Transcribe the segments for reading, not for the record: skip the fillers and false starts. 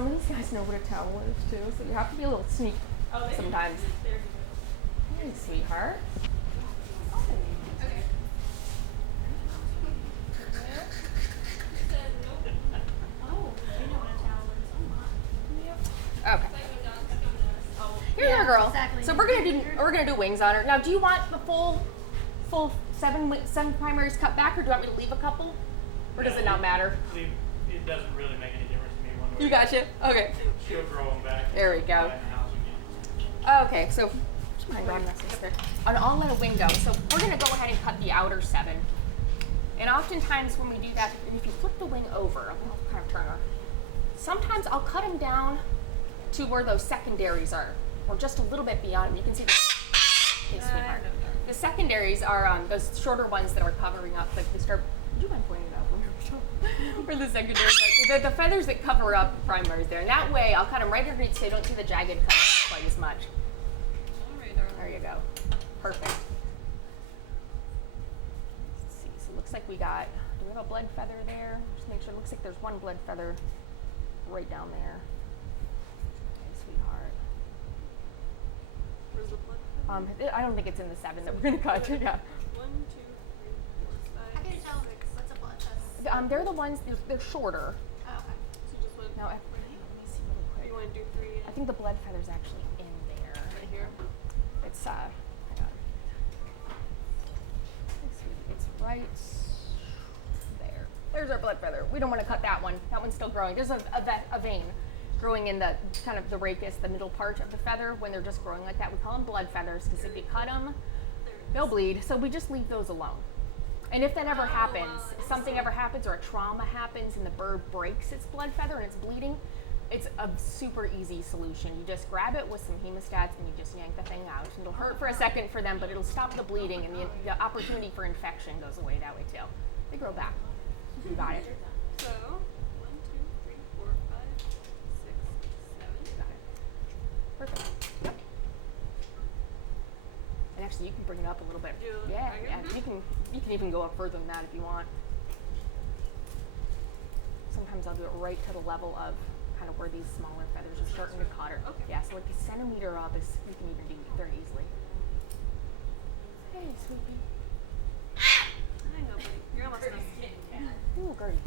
some of these guys know what a towel is too, so you have to be a little sneaky sometimes. Hey, sweetheart. Okay. Okay. Here's our girl. Exactly. So we're gonna do wings on her. Now, do you want the full seven primaries cut back, or do you want me to leave a couple, or does it not matter? It doesn't really make any difference to me one way. You gotcha. Okay. She'll grow them back. There we go. Okay, so on all let a wing go. So we're gonna go ahead and cut the outer 7. And oftentimes when we do that, if you flip the wing over, I'll kind of turn her. Sometimes I'll cut them down to where those secondaries are, or just a little bit beyond. You can see the sweetheart. The secondaries are those shorter ones that are covering up, like they start. Do you mind pointing it out? For the secondaries, the feathers that cover up primaries there. And that way, I'll cut them right underneath so you don't see the jagged cut quite as much. There you go. Perfect. Let's see. So it looks like do we have a blood feather there? Just make sure. It looks like there's one blood feather right down there. Okay, sweetheart. Where's the blood feather? I don't think it's in the 7 that we're going to cut. Yeah. 1, 2, 3, 4, 5. I can tell what's a blood test. They're the ones, they're shorter. Oh, okay. So just one. Now, let me see really quick. You want to do 3? I think the blood feather's actually in there. Right here. It's hang on. It's right there. There's our blood feather. We don't want to cut that one. That one's still growing. There's a vein growing in the kind of the rachis, the middle part of the feather. When they're just growing like that, we call them blood feathers because if you cut them, they'll bleed. So we just leave those alone. And if that ever happens, something ever happens or a trauma happens and the bird breaks its blood feather and it's bleeding, it's a super easy solution. You just grab it with some hemostats and you just yank the thing out. And it'll hurt for a second for them, but it'll stop the bleeding and the opportunity for infection goes away that way too. They grow back. You got it. So, 1, 2, 3, 4, 5, 6, 7. You got it. Perfect. Yep. And actually, you can bring it up a little bit. Yeah. You can even go up further than that if you want. Sometimes I'll do it right to the level of kind of where these smaller feathers are starting to cut her. Okay. Yeah, so like a centimeter up is you can even do very easily. Hey, sweetie. I know, buddy. You're almost done. Ooh, Gertie.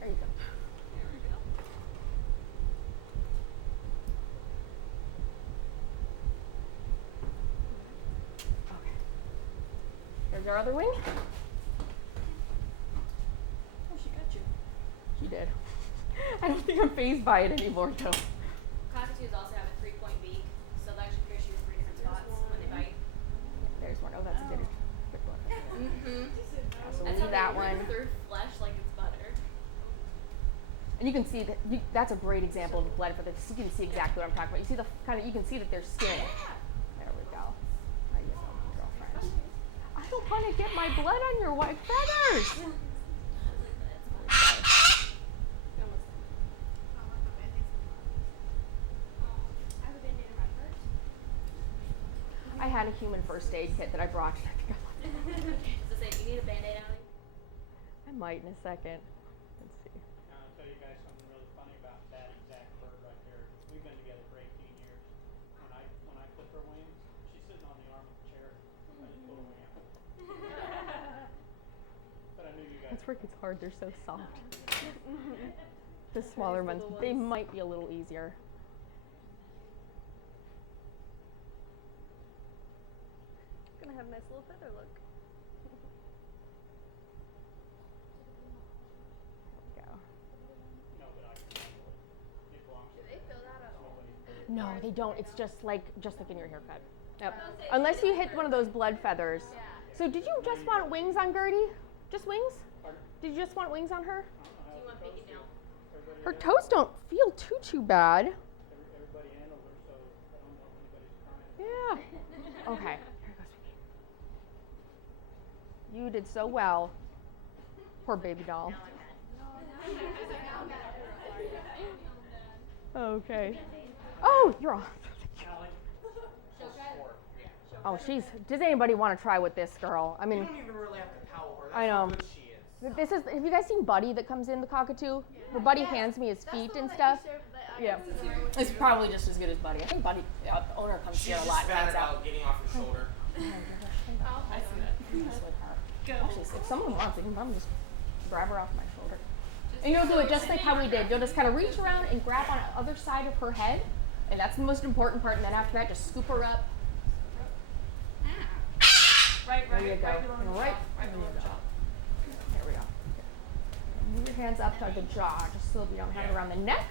There you go. There we go. Okay. There's our other wing. Oh, she got you. She did. I don't think I'm fazed by it anymore, though. Cockatoos also have a 3-point beak, so they'll actually pierce you in 3 different spots when they bite. There's one. Oh, that's a good one. Mm-hmm. So That's we'll leave that how they one. rip through flesh like it's butter. And you can see that that's a great example of blood feather. You can see exactly what I'm talking about. You see you can see that there's skin. There we go. There you go, girlfriend. I don't want to get my blood on your white feathers. I had a human first aid kit that I brought. So say, do you need a Band-Aid, Allie? I might in a second. Let's see. I'll tell you guys something really funny about that exact bird right there. We've been together for 18 years. When I clip her wings, she's sitting on the arm of the chair. I just pull her wing out. But I knew you guys. That's where it gets hard. They're so soft. The smaller ones, they might be a little easier. Gonna have a nice little feather look. There we go. No, but I can handle it. It belongs to They feel that at all. No, they don't. It's just like in your haircut. Yep. Unless you hit one of those blood feathers. Yeah. So did you just want wings on Gertie? Just wings? Pardon? Did you just want wings on her? Do you want bacon now? Her toes don't feel too bad. Everybody handles her, so I don't know if anybody's crying. Yeah. Okay. Here goes Vicky. You did so well. Poor baby doll. Okay. Oh, you're on. Oh, does anybody want to try with this girl? I mean, You don't even really have to towel her. That's I know. how good she is. have you guys seen Buddy that comes in the cockatoo? Where Buddy hands me his feet and stuff. Yeah. It's probably just as good as Buddy. I think Buddy, owner comes She's here a just lot and mad hangs out. about getting off her shoulder. I see that. Actually, if someone wants, they can come just grab her off my shoulder. And you'll do it just like how we did. You'll just kind of reach around and grab on the other side of her head. And that's the most important part. And then after that, just scoop her up. Right, There you go. right below And the right. jaw. Right below the jaw. There we go. Move your hands up to the jaw, just so you don't have it around the neck.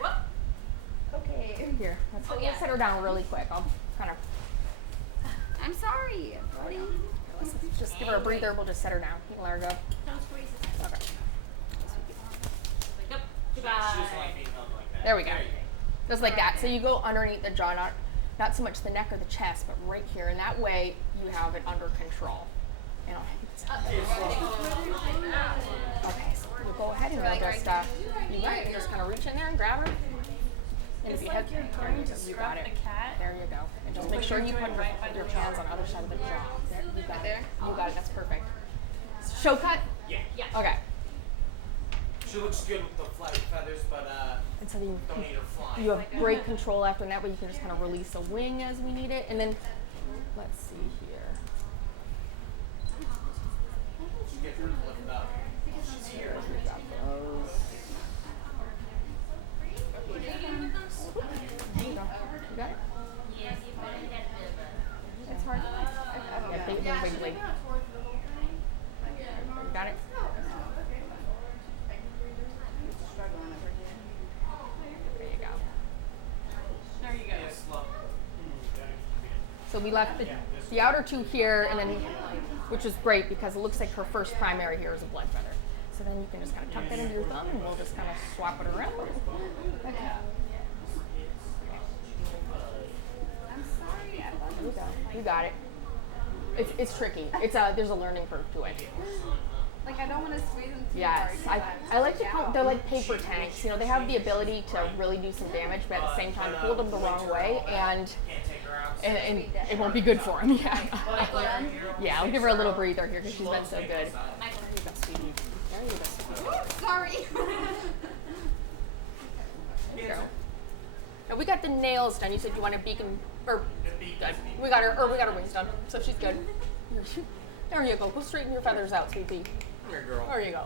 Okay. Here, let's set her down really quick. I'll kind of, I'm sorry, buddy. let's just give her a breather. We'll just set her down. You can let her go. Don't squeeze it. Okay. Nope. She doesn't like being held like that. There we go. you Just like that. So you go underneath the jaw, not so much the neck or the chest, but right here. And that way you have it under control. And okay, so you go ahead and you'll just, you just kind of reach in there and grab her. And if you have, you got it. There you go. And just make sure you put your hands on the other side of the jaw. There, you got it. You got it. That's perfect. Show cut? Yeah. Okay. She looks good with the flight feathers, but And so you, don't need her flying. you have great control after that, but you can just kind of release a wing as we need it. And then, let's see here. Just get her to lift up. She's here. We got those. There you go. You got it? Yes, you put it in It's hard. Yeah, they're wiggly. You got it? There you go. There you go. Yeah, slow. So we left the outer two here, and then, which is great because it looks like her first primary here is a blood feather. So then you can just kind of tuck that into your thumb, and we'll just kind of swap it around. Okay. I'm sorry. I thought You go. You got it. It's tricky. There's a learning curve to it. like I don't want to squeeze them too Yes, hard. I like to call they're like paper tanks. You know, they have the ability to really do some damage, but at the same time hold them the wrong way, and Can't take her out. and it won't be good for them. Yeah. Yeah, I'll give her a little breather here because she's been so good. There you go, sweetie. There you go, sweetie. Sorry. There you go. Now we got the nails done. You said you want a beacon, or The beak good. is beak. We got her wings done, so she's good. There you go. Go straighten your feathers out, sweetie. Here, girl. There you go.